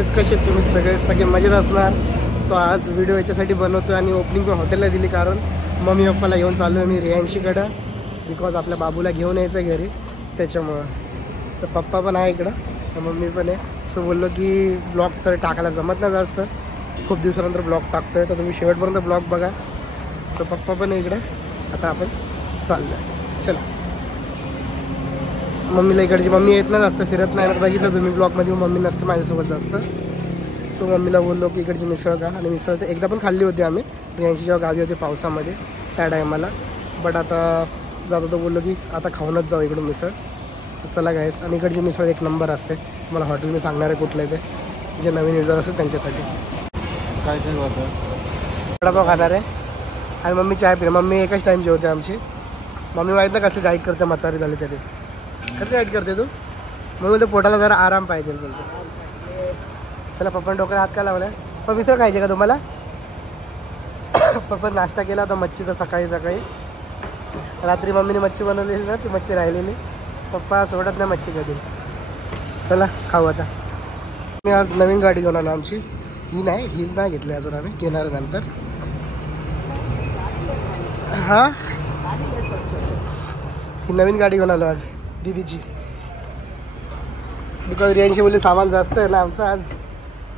Guys, कसे तुम्ही सगळे मजेत असणार. तो आज व्हिडिओ याच्यासाठी बनवतो आणि ओपनिंग पण हॉटेलला दिली, कारण मम्मी पप्पाला घेऊन चाललो आहे मी रियांशीकडं, बिकॉज आपल्या बाबूला घेऊन यायचं घरी त्याच्यामुळं. तर पप्पा पण आहे इकडं, तर मम्मी पण आहे. सो बोललो की ब्लॉग तर टाकायला जमत नाही जास्त, खूप दिवसानंतर ब्लॉग टाकतोय, तर तुम्ही शेवटपर्यंत ब्लॉग बघा. सो पप्पा पण आहे इकडं. आता आपण चाललो आहे, चला. मम्मीला इकडची मम्मी येत नाही जास्त, फिरत नाही. बघितलं तुम्ही ब्लॉगमध्ये मम्मी नसतं माझ्यासोबत जास्त. तो मम्मीला बोललो की इकडची मिसळ का, आणि मिसळ तर एकदा पण खाल्ली होती आम्ही यांची जेव्हा गावी होते पावसामध्ये त्या टायमाला. बट आता जातो तो बोललो की आता खाऊनच जाऊ इकडून मिसळ. चला गायस. आणि इकडची मिसळ एक नंबर असते. मला हॉटेल मी सांगणार आहे कुठलं आहे ते, जे नवीन युजर असतात त्यांच्यासाठी. काय होतं वडापाव खाणार आहे आणि मम्मी चाय पिणे. मम्मी एकच टाईम जेवते आमची. मम्मी माहीत ना कसली गाईड करते, म्हातारी झाली तरी कसं गाईड करते तू. मग बोलते पोटाला जरा आराम पाहिजे बोलते. चला, पप्पा डोक्याला हात का लावला. पण मिसळ खायची का तुम्हाला. पप्पा नाश्ता केला होता मच्छीचा सकाळी. रात्री मम्मीने मच्छी बनवलेली ना, ती मच्छी राहिलेली. पप्पा सोडत नाही मच्छी कधी. चला खाऊ आता. मी आज नवीन गाडी घेऊन आलो आमची. ही नाही घेतली अजून, आम्ही घेणार नंतर. हां, ही नवीन गाडी घेऊन आलो आज दीदीची, बिकॉज रियांशी बोलली सामान जास्त आहे ना आमचं आज.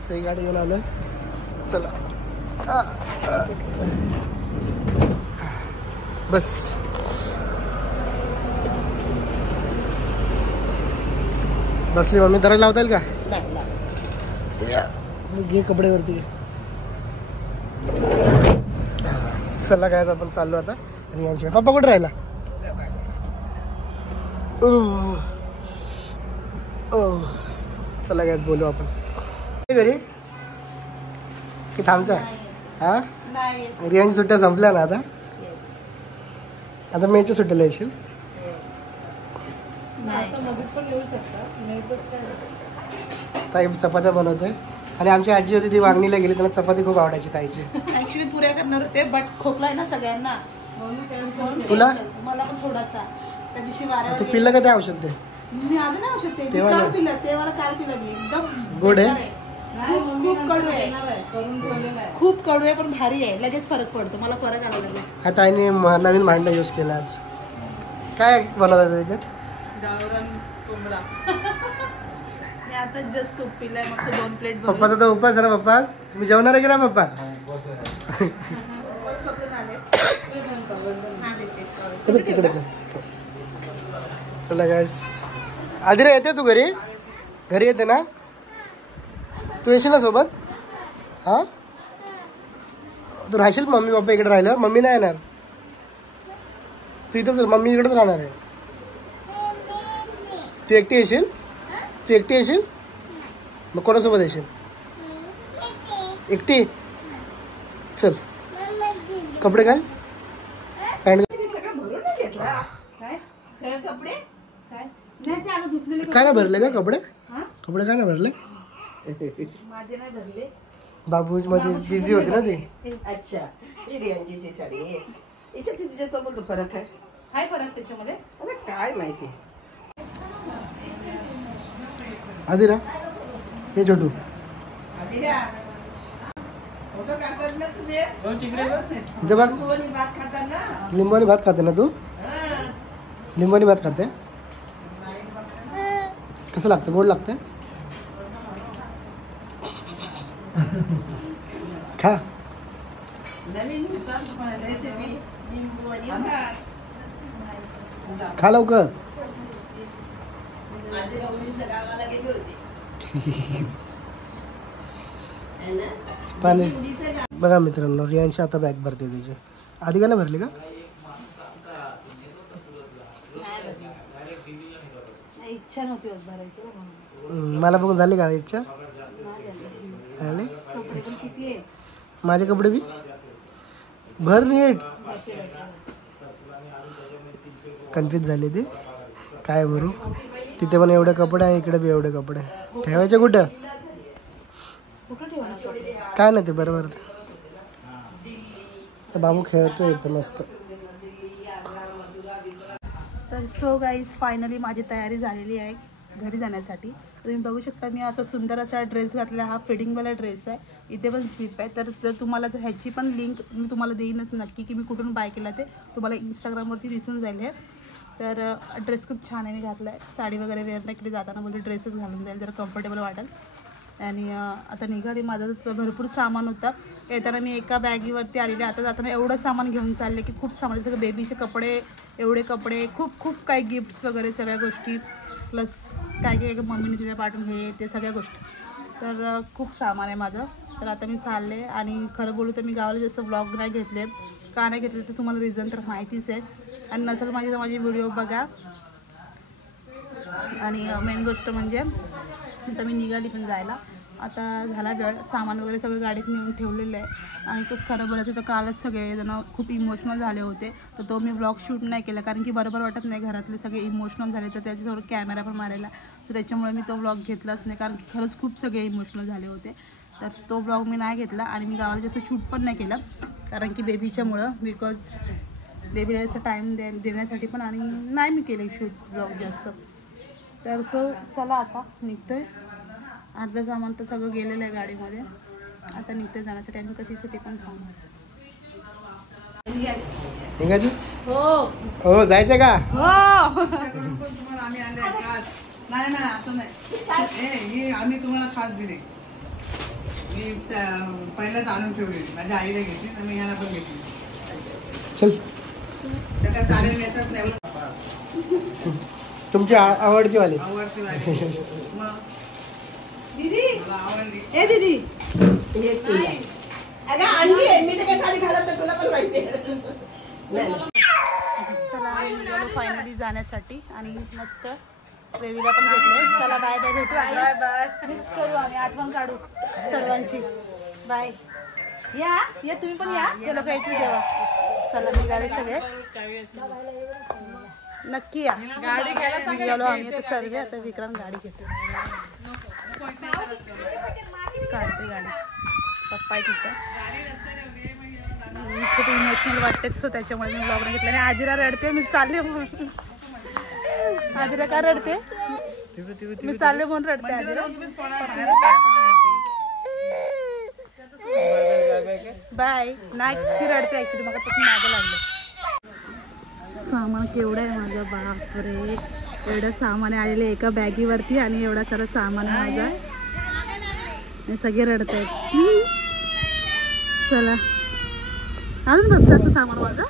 सही गाडी घेऊन आलो. चला बस. बसली मम्मी. दरवाजा लावता येईल का. घे कपड्यावरती. चला काय आपण चाललो आता रियांशी. पप्पा कुठे राहिला. चला गॅस बोलू आपण घरी की थांबता. हा, रियांची सुट्ट्या संपल्या ना आता. आता मेच्या सुट्ट्याला येशील. ताई चपात्या बनवते आणि आमची आजी होती ती वांगणीला गेली, त्यांना चपाती खूप आवडायची ताईची. ऍक्च्युली पुऱ्या करणार होते, बट खोकला आहे ना सगळ्यांना. तुला मला पण थोडासा त्या दिवशी वारा. तू पिल्लं का ते औषध ते. मी आज नाही औषध ते तेव्हा काल पिलं, तेव्हा काल पिलं मी. एकदम गोड आहे. खूप कडू आहे, खूप कडू आहे, पण भारी आहे. लगेच फरक पडतो. मला फरक आला लागला. हा, ताईने नवीन भांडं यूज केलं आज. काय बनवलं त्याच्यात. गावरान कोंबडा. मी आता जस्ट सूप पिलाय मस्त 2 प्लेट. पप्पाचा तर उपास आहे ना. पप्पा तुम्ही जेवणार आहे की ना पप्पा. तिकडेच. चला गाइस. आधी रे येते तू घरी येते ना. तू येशील ना सोबत. हा, तू राहशील. मम्मी पप्पा इकडे राहिल्यावर मम्मी नाही येणार. तू इथंच, मम्मी इकडेच राहणार आहे. तू एकटी येशील. मग कोणासोबत येशील. एकटी. चल कपडे घाल. पॅन्ट काय ना भरले का कपडे. काय ना भरले. बाबू मध्ये बिझी होती ना ती. अच्छा, ही रियांची साडी याच्यात तिच्या तो बोलतो फरक आहे. काय फरक त्याच्यामध्ये. अरे काय माहिती. आदिरा हे छोटू. फोटो काढतात ना तुझे. इथे बघ. भात खातात ना. लिंबूनी भात खाते ना तू. लिंबूनी भात खाते. कसं लागतं. गोड लागतं. खा. नवीन रेसिपी लिंबू आणि भात. खा लवकर. गावाला गेली होती. पाणी बघा मित्रांनो. रियांशी आता बॅग भरते त्याची. आधी का नाही भरली का. इच्छा नव्हती भरायची. मला बघून झाली का इच्छा. झाली. किती आहे माझे कपडे बी भर नीट. कन्फ्यूज झाले ते काय भरू. तिथे पण एवढे कपडे आहे, इकडे बी एवढे कपडे. ठेवायचे कुठं. काय नाही ते बरोबर. बाबू खेळतोय एकदम मस्त. तर सो गाईज फायनली माझी तयारी झालेली आहे. घरी जाण्यासाठी. तुम्ही बघू शकता मी असा सुंदर असा ड्रेस घातला. हा फिटिंगवाला ड्रेस आहे. इथे पण झिप आहे. तर जर तुम्हाला जर ह्याची पण लिंक मी तुम्हाला देईनच नक्की की मी कुठून बाय केला ते तुम्हाला इंस्टाग्रामवरती दिसून जाईल हे. तर ड्रेस खूप छान आहे. मी घातला आहे. साडी वगैरे वेअर नाही केली जाताना बोलले ड्रेसच घालून जाईल जरा कम्फर्टेबल वाटेल. आणि आता निघाली. माझं भरपूर सामान होतं. येताना मी एका बॅगीवरती आलेले. आता जाताना एवढं सामान घेऊन चालले की खूप सामान. सगळं बेबीचे कपडे, एवढे कपडे, खूप खूप काही गिफ्ट्स वगैरे सगळ्या गोष्टी, प्लस काय काय मम्मीने तिला पाठवून हे ते सगळ्या गोष्टी. तर खूप सामान आहे माझं. तर आता मी चालले. आणि खरं बोलू तर मी गावाला जास्त ब्लॉग नाही घेतले. का नाही घेतले तर तुम्हाला रिझन तर माहितीच आहे. आणि नसेल माझी व्हिडिओ बघा. आणि मेन गोष्ट म्हणजे आता मी निघाली पण जायला. आता झाला वेळ. सामान वगैरे सगळं गाडीत नेऊन ठेवलेलं आहे. आणि तसं खरं बोलायचं तर कालच सगळेजण खूप इमोशनल झाले होते. तर तो मी व्लॉग शूट नाही केला कारण की बरोबर वाटत नाही. घरातले सगळे इमोशनल झाले तर त्याच्यासोबत कॅमेरा पण मारायला. तर त्याच्यामुळे मी तो व्लॉग घेतलाच नाही कारण की खरंच खूप सगळे इमोशनल झाले होते. तर तो व्लॉग मी नाही घेतला. आणि मी गावाला जास्त शूट पण नाही केलं कारण की बेबीच्यामुळं. बिकॉज बेबीला जास्त टाईम देण्यासाठी पण. आणि नाही मी केले शूट व्लॉग जास्त. तर चला आता निघतोय. अर्धं सामान तर सगळं गेलेलं आहे गाडीमध्ये. आता निघतोय जाण्यासाठी. आणि कशीच ते पण सांग. निघायची हो हो जायचं का? हो तुम्हाला आम्ही आले खास. नाही आता नाही. आम्ही तुम्हाला खास दिले. मी पहिल्याच आणून ठेवली. माझ्या आईला घेतली आणि मी ह्याला पण घेतली. चल त्या काय चालेल येतात नाही. तुमची आवडती वाली. आवडती वाली. मग दीदी, मला आवडली. ए दीदी, अगं आणली आहे मी. ते काय साडी घालत तर तुला पण माहिती आहे. चला आम्ही निघालो फायनली जाण्यासाठी. आणि मस्त बेबीला पण घेतले. चला बाय बाय. भेटू. Bye bye. मिस करू आम्ही. आठवण काढू सर्वांची. बाय. या तुम्ही पण या. ते लोक येतील तेव्हा. चला निघाले सगळे. नक्की या. गाडी निघालो आम्ही आता सर्व. आता विक्रांत गाडी घेतो. काढते गाडी. पप्पा आहे तिथं. खूप इमोशनल वाटते सो त्याच्यामुळे मी ब्लॉग नाही घेतला. आणि आजीला रडते. मी चालले म्हणून. आजीला का रडते? मी चालले म्हणून रडते आजीला. बाय. नाही ती रडते ऍक्च्युली. मग तसं मागं लागलं. सामान केवढं आहे माझं. बापरे एवढं सामान आलेलं एका बॅगीवरती. आणि एवढा सारा सामान आहे माझं. सगळे रडत आहेत. चला अजून बसतात सामान माझं.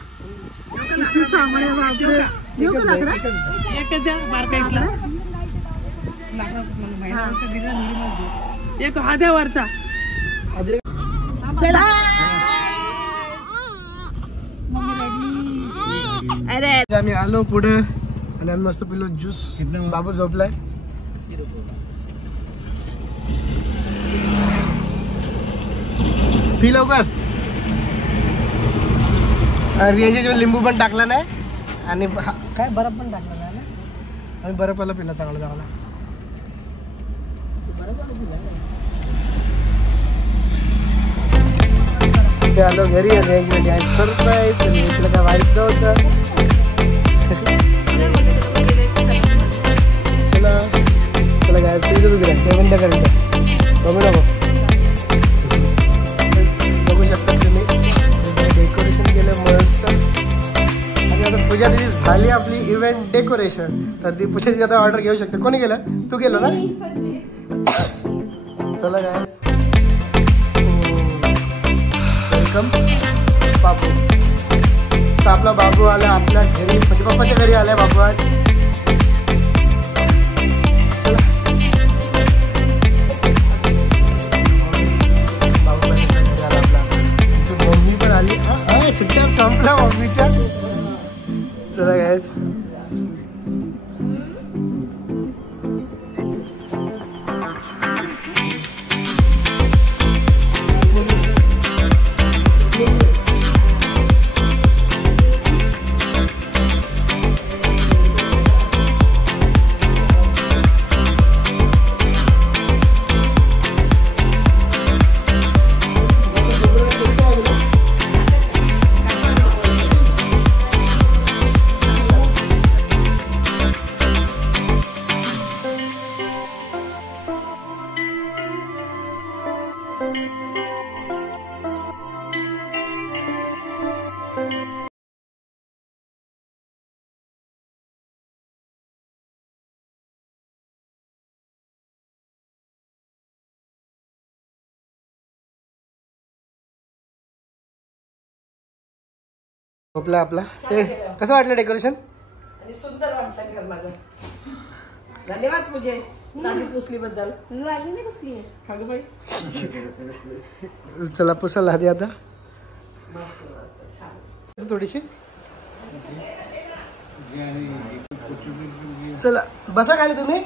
किती सामान आहे बापरे. येऊ का लाकडा? एक हाद्यावरचा. चला. अरे आम्ही आलो पुढे. आणि आम्ही मस्त पिलो ज्यूस. बाबू झोपलाय. पी लवकर. रियांच्या लिंबू पण टाकला नाही. आणि काय बर्फ पण टाकला नाही ना. आम्ही बर्फाला पिला चांगला चांगला. ते आलो घरी. रेंजला काय सरप्राईज. रेंजला काय माहित नव्हतं. चला चला काय पेमेंट करायचं. बघू नको. बघू शकता तुम्ही डेकोरेशन केलं मस्त. आणि आता पूजा तिची झाली आपली इव्हेंट डेकोरेशन. तर ती पूजाची आता ऑर्डर घेऊ शकते. कोणी केलं? तू केलं ना. चला काय वेलकम बाबू. तर आपला बाबू आला आपल्या घरी. म्हणजे पप्पाच्या घरी आलाय बाबू आज. चला बाबू घरी आला आपला. मम्मी पण आली. सुट्ट्या संपल्या मम्मीच्या. चला गायस झोपला आपला. ते कसं वाटलं डेकोरेशन? आणि सुंदर वाटतं घर माझं. धन्यवाद पूजे नाली पुसली बद्दल. नाली नाही पुसली आहे खागं बाई. चला पुसायला आधी आता मस्त मस्त छान. थोडीशी. चला बसा खाली तुम्ही.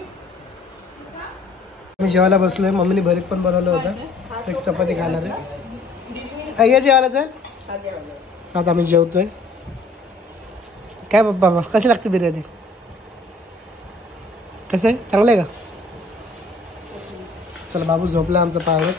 मी जेवायला बसलोय. मम्मीने भरीत पण बनवलं होतं. एक चपाती खाणार आहे. काय घ्या जेवायलाच आहे. सात आम्ही जेवतोय. काय बाबा कशी लागते बिर्याणी? कसं आहे? चांगलं आहे का? चला बाबू झोपला आमचा पायावर.